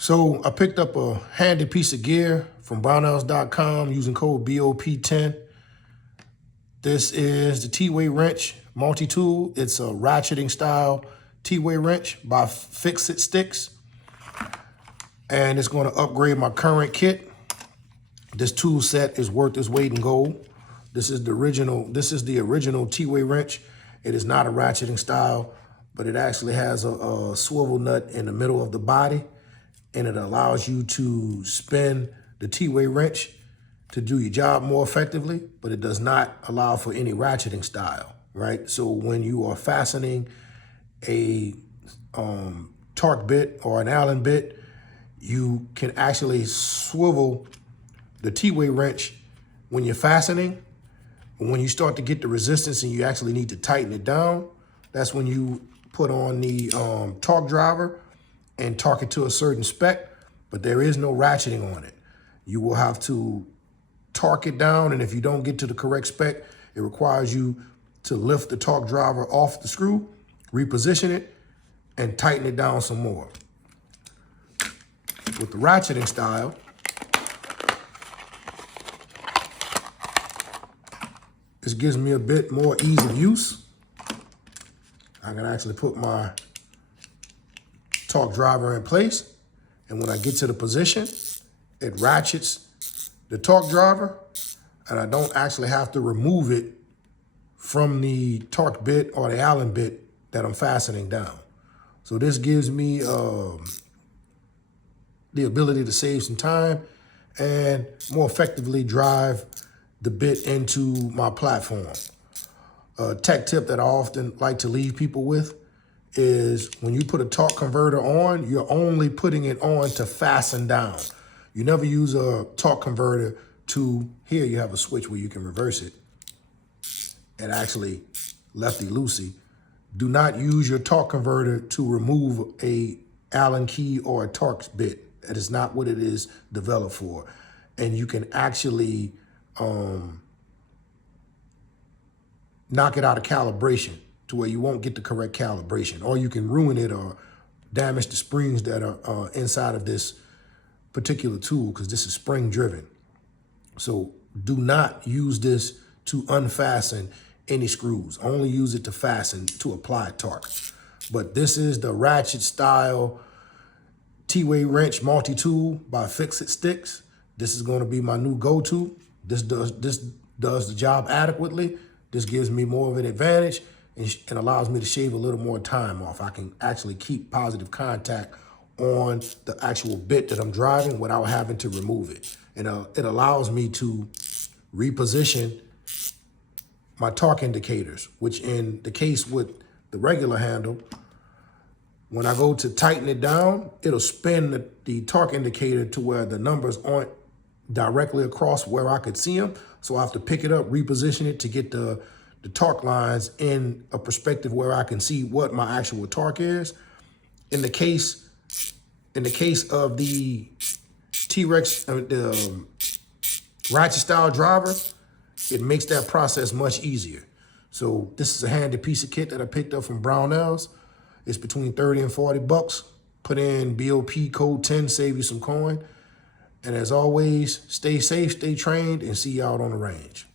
So I picked up a handy piece of gear from brownells.com using code BOP10. This is the T-Way wrench multi-tool. It's a ratcheting style T-Way wrench by Fix-It Sticks. And it's going to upgrade my current kit. This tool set is worth its weight in gold. This is the original T-Way wrench. It is not a ratcheting style, but it actually has a swivel nut in the middle of the body, and it allows you to spin the T-Way wrench to do your job more effectively, but it does not allow for any ratcheting style, right? So when you are fastening a torque bit or an Allen bit, you can actually swivel the T-Way wrench when you're fastening. When you start to get the resistance and you actually need to tighten it down, that's when you put on the torque driver and torque it to a certain spec, but there is no ratcheting on it. You will have to torque it down, and if you don't get to the correct spec, it requires you to lift the torque driver off the screw, reposition it, and tighten it down some more. With the ratcheting style, this gives me a bit more ease of use. I can actually put my torque driver in place, and when I get to the position, it ratchets the torque driver, and I don't actually have to remove it from the torque bit or the Allen bit that I'm fastening down. So this gives me the ability to save some time and more effectively drive the bit into my platform. A tech tip that I often like to leave people with is when you put a torque converter on, you're only putting it on to fasten down. You never use a torque converter to, here you have a switch where you can reverse it and actually lefty-loosey. Do not use your torque converter to remove a Allen key or a torque bit. That is not what it is developed for. And you can actually knock it out of calibration to where you won't get the correct calibration, or you can ruin it or damage the springs that are inside of this particular tool, because this is spring driven. So do not use this to unfasten any screws. Only use it to fasten, to apply torque. But this is the ratchet style T-Way wrench multi-tool by Fix-It Sticks. This is going to be my new go-to. This does the job adequately. This gives me more of an advantage and allows me to shave a little more time off. I can actually keep positive contact on the actual bit that I'm driving without having to remove it. And it allows me to reposition my torque indicators, which in the case with the regular handle, when I go to tighten it down, it'll spin the torque indicator to where the numbers aren't directly across where I could see them. So I have to pick it up, reposition it to get the torque lines in a perspective where I can see what my actual torque is. In the case of the T-Rex, the ratchet style driver, it makes that process much easier. So this is a handy piece of kit that I picked up from Brownells. It's between 30 and 40 bucks. Put in BOP code 10, save you some coin. And as always, stay safe, stay trained, and see you out on the range.